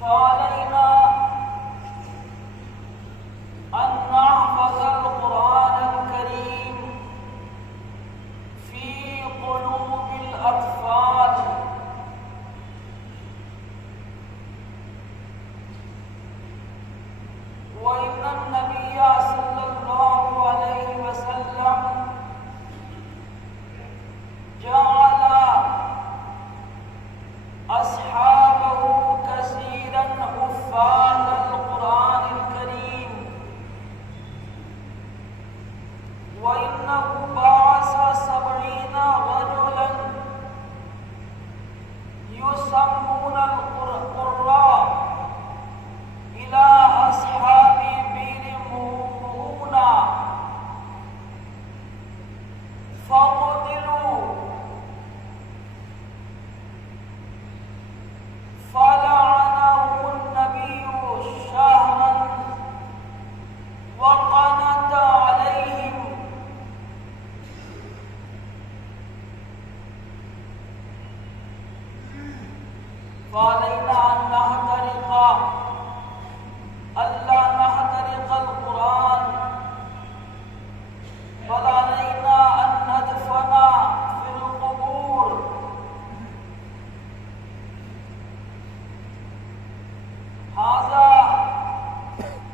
فعلينا أن نحفظ القرآن الكريم في قلوب الأطفال وإن النبي صلى الله عليه وسلم جعل أصحابه كثيرا حفاظ القرآن الكريم وإنه بعث 70 رجلا يسمون القراء إلى أصحاب بئر مؤونة فقتلوا فلعنه النبي شهرا وقنت عليهم فعلينا أن نحترق ألا نحترق القرآن بل علينا أن ندفن في القبور هذا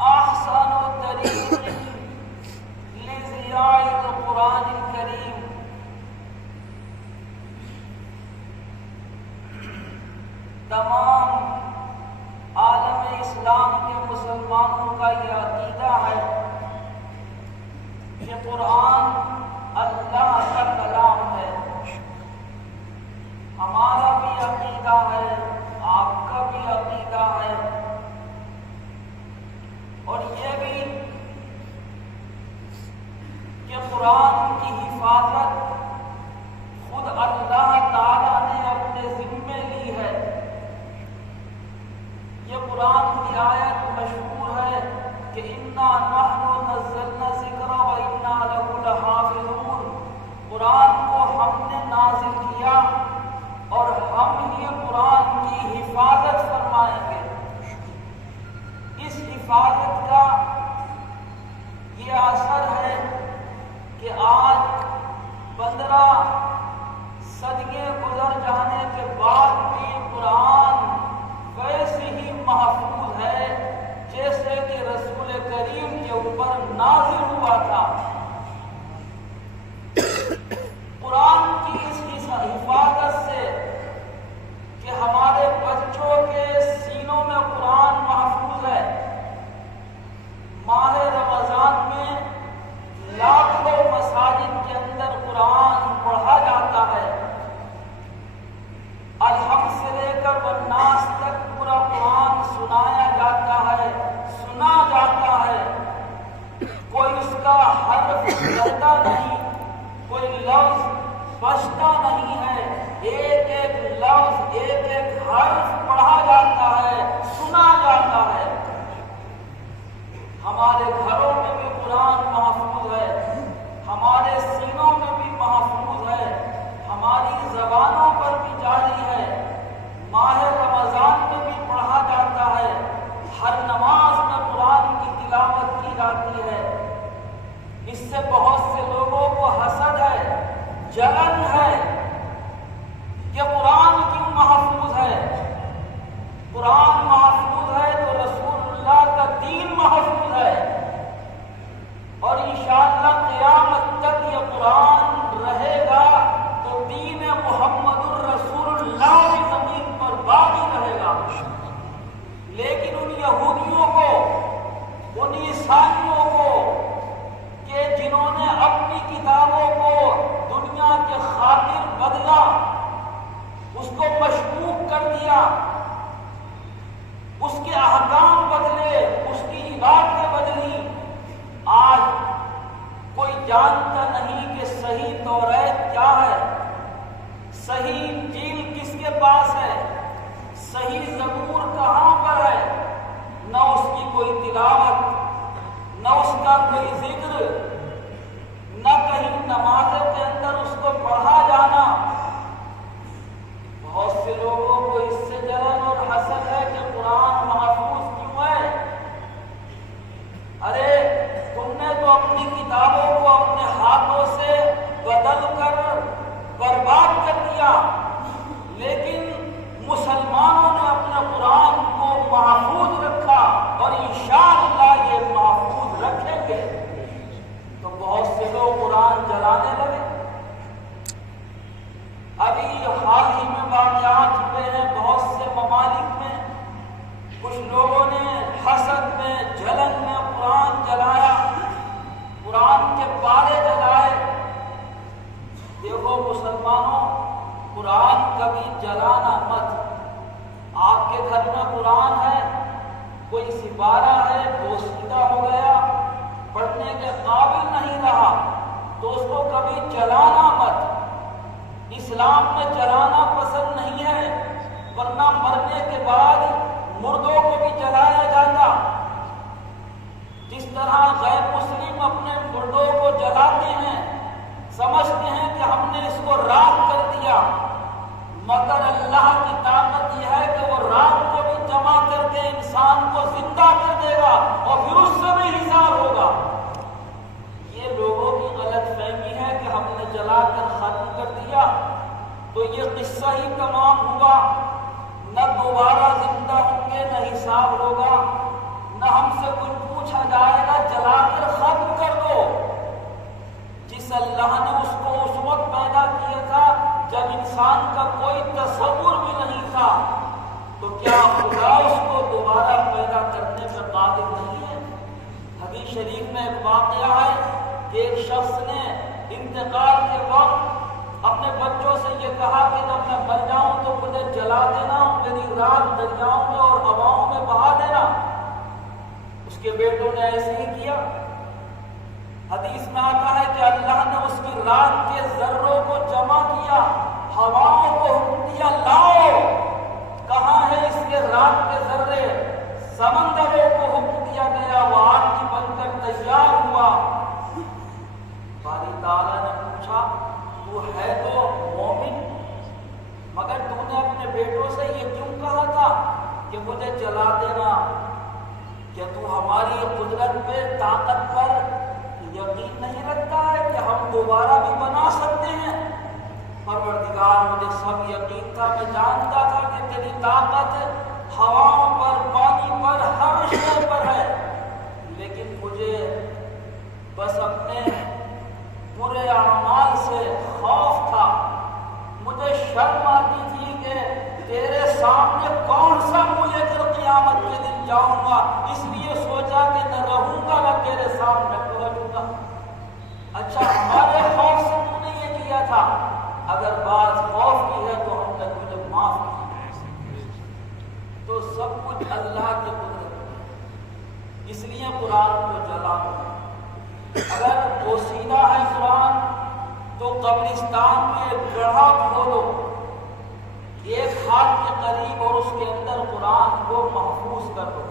أحسن طريق لإحياء القرآن الكريم. تمام عالم اسلام کے مسلمانوں کا یہ عقیدہ ہے کہ قرآن اللہ کا کلام ہے. ہمارا بھی عقیدہ ہے، آپ کا بھی عقیدہ ہے، اور یہ بھی کہ قرآن کی حفاظت خود اللہ تعالیٰ نے اپنے ذمے لی ہے. یہ قرآن کی آیت مشہور ہے کہ اِنَّا نَحْنُ نَزَّلْنَا الذِّكْرَ وَإِنَّا لَهُ لَحَافِظُونَ. قرآن کو ہم نے نازل کیا اور ہم ہی قرآن کی حفاظت فرمائیں گے. اس حفاظت کا یہ اثر ہے کہ آج 15 صدیے گزر جانے کے بعد بھی قرآن ویسے ہی محفوظ ہے جیسے کہ رسول کریم کے اوپر نازل ہوا تھا. قرآن کی اس حفاظت سے کہ ہمارے بچوں کے سینوں میں قرآن محفوظ ہے. ماہ رمضان میں لاکھوں مساجد کے اندر قرآن پڑھا جاتا ہے. الحمد سے لے کر والناس تک پورا قرآن سنایا جاتا ہے، سنا جاتا ہے. کوئی اس کا حرف رہتا نہیں، کوئی لفظ بچتا نہیں ہے. ایک ایک لفظ، ایک ایک حرف پڑھا جاتا ہے، سنا جاتا ہے. ہمارے گھروں میں بھی قرآن محفوظ ہے، ہمارے سینوں میں بھی محفوظ ہے، ہماری زبانوں پر بھی جاری ہے. ماہ رمضان میں بھی پڑھا جاتا ہے. ہر نماز میں قرآن کی تلاوت کی جاتی ہے. اس سے بہت سے لوگوں کو حسد ہے، جلن ہے کہ قرآن کیوں محفوظ ہے. قرآن محفوظ ہے تو رسول اللہ کا دین محفوظ ہے، اور انشاءاللہ قیامت تک یہ قرآن رہے گا تو دین محمد الرسول اللہ کی زمین پر باقی رہے گا. لیکن ان یہودیوں کو، ان عیسائیوں کو کہ جنہوں نے اپنی کتابوں کو دنیا کے خاطر بدلا، اس کو مشکوک کر دیا، اس کے احکام بدلے، اس کی عبادتیں بدلی. آج کوئی جانتا نہیں کہ صحیح توریت کیا ہے، صحیح انجیل کس کے پاس ہے، صحیح زبور کہاں پر ہے. نہ اس کی کوئی تلاوت، نہ اس کا کوئی ذکر، نہ کہیں نماز کے اندر اس کو پڑھا جانا. بہت سے لوگوں کو اس سے جلن اور حسد ہے کہ قرآن مسلمانوں قرآن کبھی جلانا مت۔ آپ کے گھر میں قرآن ہے، کوئی سپارہ ہے بوسیدہ ہو گیا، پڑھنے کے قابل نہیں رہا تو اس کو کبھی جلانا مت۔ اسلام میں جلانا پسند نہیں ہے، ورنہ مرنے کے بعد مردوں کو بھی جلایا جاتا۔ جس طرح غیر مسلم اپنے مردوں کو جلاتے ہیں، سمجھتے ہیں کہ ہم نے اس کو راکھ کر دیا، مگر اللہ کی طاقت یہ ہے کہ وہ راکھ کو بھی جمع کر کے انسان کو زندہ کر دے گا اور پھر اس سے بھی حساب ہوگا۔ یہ لوگوں کی غلط فہمی ہے کہ ہم نے جلا کر ختم کر دیا تو یہ قصہ ہی تمام ہوا، نہ دوبارہ زندہ ہوں گے، نہ حساب ہوگا، نہ ہم سے کچھ پوچھا جائے گا، جلا کر ختم کر دو۔ جس اللہ نے اس کو اس وقت پیدا کیا تھا جب انسان کا کوئی تصور بھی نہیں تھا، تو کیا خدا اس کو دوبارہ پیدا کرنے پر قادر نہیں ہے؟ حدیث شریف میں ایک واقعہ ہے کہ ایک شخص نے انتقال کے وقت اپنے بچوں سے یہ کہا کہ جب میں مر جاؤں تو مجھے جلا دینا، میری رات دریاؤں میں اور ہواؤں میں بہا دینا۔ اس کے بیٹوں نے ایسے ہی کیا۔ حدیث میں آتا ہے کہ اللہ نے اس کی رات کے ذروں کو جمع کیا، ہواؤں کو حکم دیا لاؤ، کہاں ہے اس کے رات کے ذرے؟ سمندروں کو حکم دیا گیا، وہ آگ کی بن کر تیار ہوا۔ باری تعالیٰ نے پوچھا تو ہے تو مومن، مگر تو نے اپنے بیٹوں سے یہ کیوں کہا تھا کہ مجھے جلا دینا؟ کیا تو ہماری قدرت پہ، طاقت پر یقین نہیں رکھتا ہے کہ ہم دوبارہ بھی بنا سکتے ہیں؟ پروردگار مجھے سب یقین تھا، میں جانتا تھا کہ تیری طاقت ہواؤں پر، پانی پر، ہر شے پر ہے، لیکن مجھے بس اپنے برے اعمال سے خوف تھا، مجھے شرم آتی تھی کہ تیرے سامنے کون سا منہ لے کر قیامت کے دن جاؤں گا، اس لیے سوچا کہ نہ رہوں گا نہ تیرے سامنے پہنچوں گا۔ اچھا، ہمارے خوف سے تو نے یہ کیا تھا، اگر بات خوف کی ہے تو ہم نے تجھے معاف کیا۔ تو سب کچھ اللہ کی قدرت ہے، اس لیے قرآن کو جلاؤ۔ اگر بوسیدہ ہے قرآن تو قبرستان میں ایک گڑھا کھودو، ایک ہاتھ کے قریب، اور اس کے اندر قرآن کو محفوظ کر دو،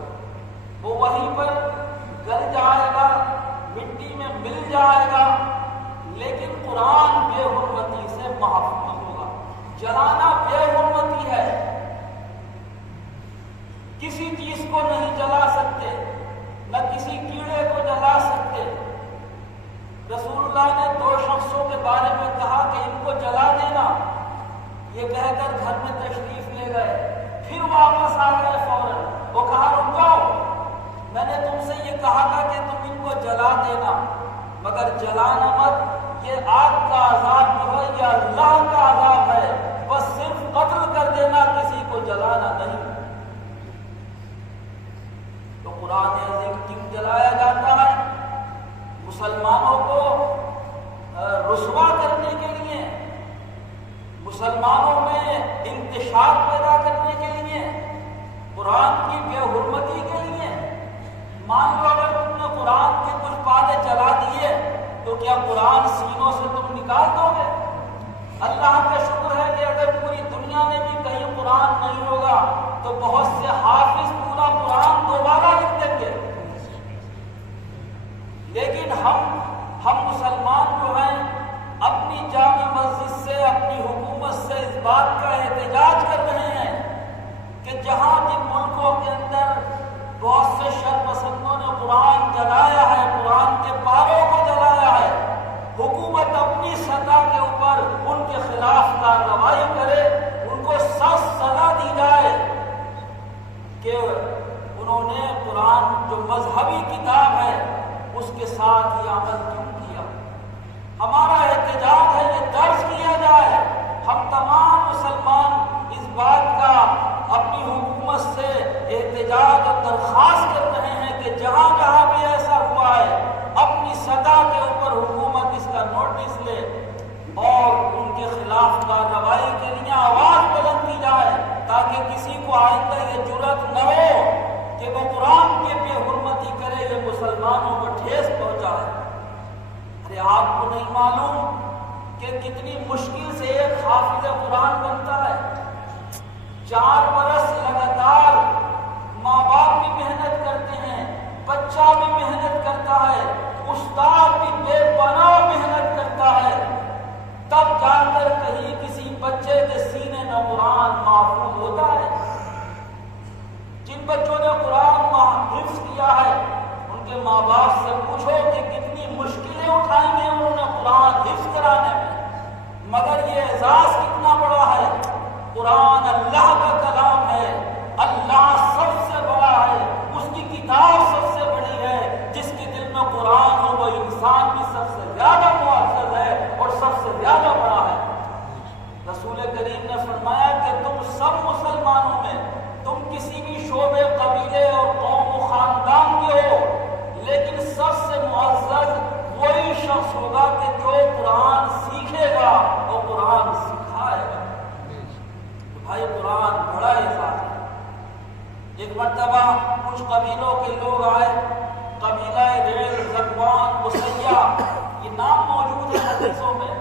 وہ وہیں پر گل جائے گا، مٹی میں مل جائے گا، لیکن قرآن بے حرمتی سے محفوظ ہوگا۔ جلانا بے حرمتی ہے، کسی چیز کو نہیں جلا سکتے، نہ کسی کیڑے کو جلا سکتے۔ رسول اللہ نے 2 شخصوں کے بارے میں کہا کہ ان کو جلا دینا، یہ کہہ کر گھر میں تشریف لے گئے، پھر واپس آ گئے فوراً۔ وہ کہا رک جاؤ، میں نے تم سے یہ کہا تھا کہ تم ان کو جلا دینا، مگر جلانا مت، یہ آگ کا عذاب جو ہے یہ اللہ کا عذاب ہے، بس صرف قتل کر دینا، کسی کو جلانا نہیں۔ تو قرآن عظیم کیوں جلایا جاتا ہے؟ مسلمانوں کو رسوا کرنے کے لیے، مسلمانوں میں انتشار پیدا کرنے کے لیے، قرآن کی بے حرمتی کے لیے۔ مان لو اگر تم نے قرآن کے کچھ پارے جلا دیے تو کیا قرآن سینوں سے تم نکال دو گے؟ اللہ کا شکر ہے کہ اگر پوری دنیا میں بھی کہیں قرآن نہیں ہوگا تو بہت سے حافظ پورا قرآن دوبارہ لکھ دیں گے، لیکن ہم مسلمان جو ہیں اپنی جامع مسجد سے، اپنی حکومت سے اس بات کا احتجاج کر رہے ہیں کہ جہاں جن ملکوں کے اندر بہت سے شر پسندوں نے قرآن جلایا ہے، قرآن کے پاروں کو جلایا ہے، حکومت اپنی سطح کے اوپر ان کے خلاف کارروائی کرے، ان کو سخت سزا دی جائے کہ انہوں نے قرآن جو مذہبی کتاب ہے اس کے ساتھ یہ عمل کیوں کیا۔ ہمارا احتجاج ہے یہ درج کیا جائے، ہم تمام مسلمان اس بات کا اپنی حکومت سے احتجاج اور درخواست کر رہے ہیں کہ جہاں جہاں بھی ایسا ہوا ہے اپنی سطح کے اوپر حکومت اس کا نوٹس لے اور ان کے خلاف خلاف کارروائی کے لیے آواز بلند کی جائے، تاکہ کسی کو آئندہ یہ جرأت نہ ہو کہ وہ قرآن کی بے حرمتی کرے، یہ مسلمانوں کو ٹھیس پہنچائے۔ ارے آپ کو نہیں معلوم کہ کتنی مشکل سے ایک حافظ قرآن بنتا ہے؟ 4 برس لگاتار ماں باپ بھی محنت کرتے ہیں، بچہ بھی محنت کرتا ہے، استاد بھی بے پناہ محنت کرتا ہے، تب جا کر کہیں کسی بچے کے سینے میں قرآن محفوظ ہوتا ہے۔ جن بچوں نے قرآن حفظ کیا ہے ان کے ماں باپ سے پوچھو کہ کتنی مشکلیں اٹھائیں گے انہوں نے قرآن حفظ کرانے میں، مگر یہ اعزاز کتنا بڑا ہے۔ قرآن اللہ کا کلام ہے، اللہ سب سے بڑا ہے، اس کی کتاب سب سے بڑی ہے۔ جس کے دل میں قرآن ہو وہ انسان بھی سب سے زیادہ معزز ہے اور سب سے زیادہ بڑا ہے۔ رسول کریم نے فرمایا کہ تم سب مسلمانوں میں تم کسی بھی شعبے، قبیلے اور قوم و خاندان کے ہو، لیکن سب سے معزز وہی شخص ہوگا کہ جو قرآن سیکھے گا اور قرآن سکھائے گا۔ تو بھائی قرآن بڑا اعزاز ہے۔ ایک مرتبہ کچھ قبیلوں کے لوگ آئے، قبیلہ ریل، زکوان، مسیہ، یہ نام موجود ہے حدیثوں میں،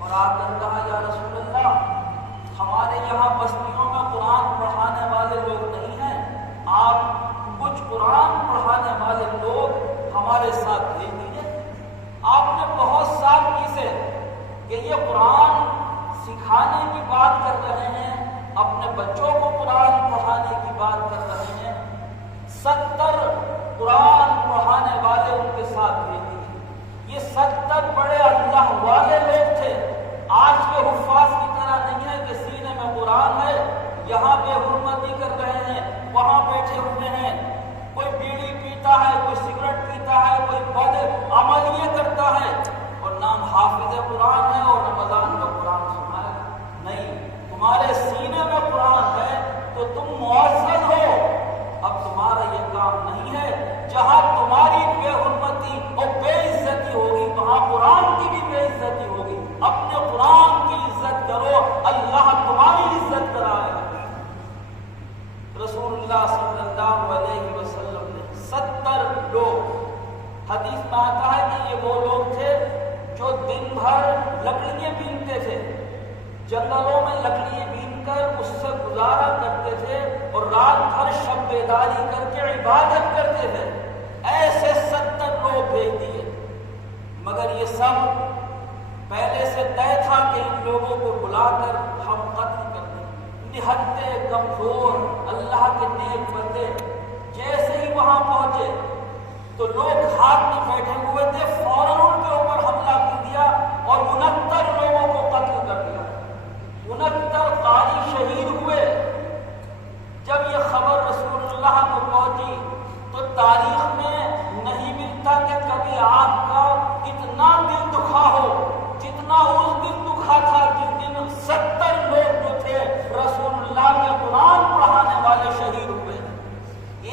اور آ کر کہا یا رسول اللہ ہمارے یہاں بستیوں میں قرآن پڑھانے والے لوگ نہیں ہیں، آپ کچھ قرآن پڑھانے والے لوگ ہمارے ساتھ بھیج دیجیے۔ آپ نے بہت سال کیسے کہ یہ قرآن سکھانے کی بات کر رہے ہیں، اپنے بچوں کو قرآن پڑھانے کی بات کر رہے ہیں، 70 قرآن پڑھانے والے ان کے ساتھ بھیج دیجیے۔ یہ 70 بڑے اللہ والے لوگ تھے، آج کے حفاظ کی طرح نہیں ہے کہ سینے میں قرآن ہے، یہاں بے حرمتی کر رہے ہیں، وہاں بیٹھے ہوئے ہیں، کوئی بیڑی پیتا ہے، کوئی سگریٹ پیتا ہے، کوئی بد عملیے کرتا ہے، اور نام حافظ قرآن ہے اور رمضان کا قرآن سنائے گا۔ نہیں، تمہارے سینے میں قرآن ہے تو تم معزز ہو۔ اب تمہارا یہ کام نہیں ہے، جہاں تمہاری بے حرمتی اور بے عزتی ہوگی وہاں قرآن کی بھی بے عزتی ہوگی۔ اپنے قرآن کی عزت کرو، اللہ تمہاری عزت کرائے گا۔ رسول اللہ صلی اللہ علیہ وسلم نے 70 لوگ، حدیث میں آتا ہے کہ یہ وہ لوگ تھے جو دن بھر لکڑیاں بینتے تھے، جنگلوں میں لکڑیاں بین کر اس سے گزارا کرتے تھے اور رات بھر شب بیداری کر کے عبادت کرتے تھے۔ ایسے 70 لوگ بھیج دیے، مگر یہ سب پہلے سے طے تھا کہ ان لوگوں کو بلا کر ہم قتل کر دیں۔ نہتے کمزور اللہ کے نیک بندے جیسے ہی وہاں پہنچے تو لوگ ہاتھ میں بیٹھے ہوئے تھے، فوراً ان کے اوپر حملہ کر دیا اور 69 لوگوں کو قتل کر دیا۔ 69 قاری شہید ہوئے۔ جب یہ خبر رسول اللہ کو پہنچی تو تاریخ میں نہیں ملتا کہ کبھی آپ کا اتنا دل دکھا ہو جتنا اس دن دکھا تھا جس دن 70 لوگ جو تھے رسول اللہ کے قرآن پڑھانے والے شہید ہوئے۔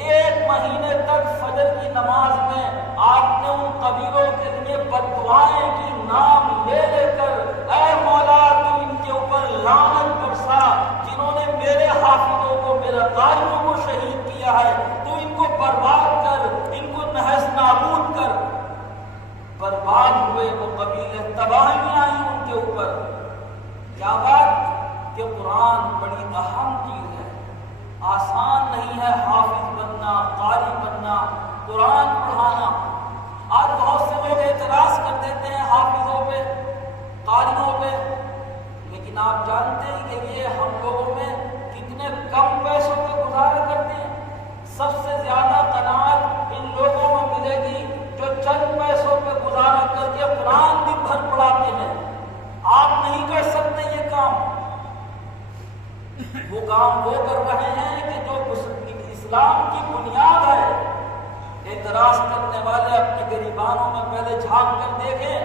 1 مہینے تک فجر کی نماز میں آپ نے ان قبیلوں کے لیے بددعائیں کی، نام لے لے کر اے مولا تو ان کے اوپر لعنت برسا، جنہوں نے میرے حافظوں کو، میرے قاریوں کو شہید کیا ہے، تو ان کو برباد کر، ان کو نحس نابود کر۔ برباد ہوئے وہ قبیلے، تباہیاں آئیں ان کے اوپر۔ کیا بات کہ قرآن بڑی اہم چیز ہے، آسان نہیں ہے حافظ بننا، قاری بننا، قرآن پڑھانا۔ آج بہت سے لوگ اعتراض کر دیتے ہیں حافظوں پہ، قاریوں پہ، لیکن آپ جانتے ہیں کہ یہ ہم لوگوں میں کتنے کم پیسوں پہ گزارا کرتے ہیں۔ سب سے زیادہ قناعت ان لوگوں میں ملے گی جو چند پیسوں پہ گزارا کر کے قرآن دن بھر پڑھاتے ہیں۔ آپ نہیں کر سکتے یہ کام۔ وہ کام وہ کر رہے ہیں کہ جو اسلام کی بنیاد ہے۔ اعتراض کرنے والے اپنے گریبانوں میں پہلے جھانک کر دیکھیں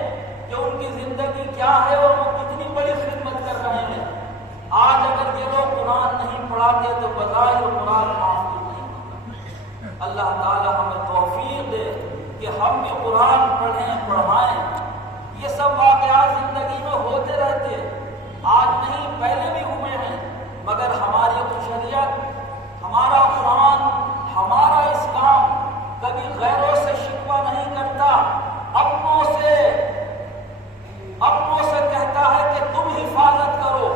کہ ان کی زندگی کیا ہے اور وہ کتنی بڑی خدمت کر رہے ہیں۔ آج اگر یہ لوگ قرآن نہیں پڑھاتے تو بظاہر قرآن محفوظ نہیں ہوتا۔ اللہ تعالی ہمیں توفیق دے کہ ہم بھی قرآن پڑھیں، پڑھائیں۔ یہ سب واقعات زندگی میں ہوتے رہتے ہیں، آج نہیں پہلے بھی ہوئے ہیں، مگر ہماری شریعت، ہمارا قرآن، ہمارا اسلام کبھی غیروں سے شکوہ نہیں کرتا، اپنوں سے کہتا ہے کہ تم حفاظت کرو۔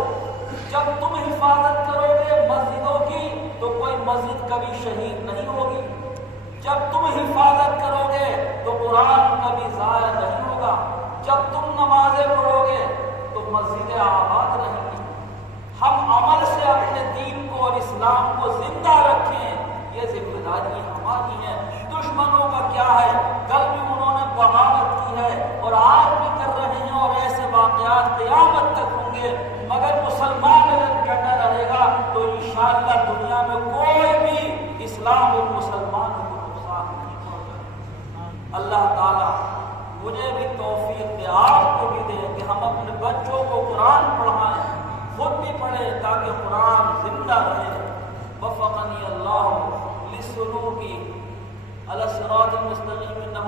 جب تم حفاظت کرو گے مسجدوں کی تو کوئی مسجد کبھی شہید نہیں ہوگی، جب تم حفاظت کرو گے تو قرآن کبھی ضائع نہیں ہوگا، جب تم نمازیں پڑھو گے تو مسجدیں آباد رہیں گی۔ ہم عمل سے اپنے دین کو اور اسلام کو زندہ رکھیں، یہ ذمہ داری ہماری ہے۔ دشمنوں کا کیا ہے، کل بھی انہوں نے بغاوت کی ہے اور آج بھی کر رہے ہیں، اور ایسے واقعات قیامت تک ہوں گے، مگر مسلمان اگر ڈٹا رہے گا تو انشاءاللہ دنیا میں کوئی بھی اسلام اور مسلمانوں کو نقصان نہیں پہنچائے۔ اللہ تعالیٰ مجھے بھی توفیق دے، آپ کو بھی دے کہ ہم اپنے بچوں کو قرآن پڑھائیں، خود بھی پڑھیں تاکہ قرآن زندہ رہے۔ وفقنی اللہ للسلوک علی الصراط المستقیم۔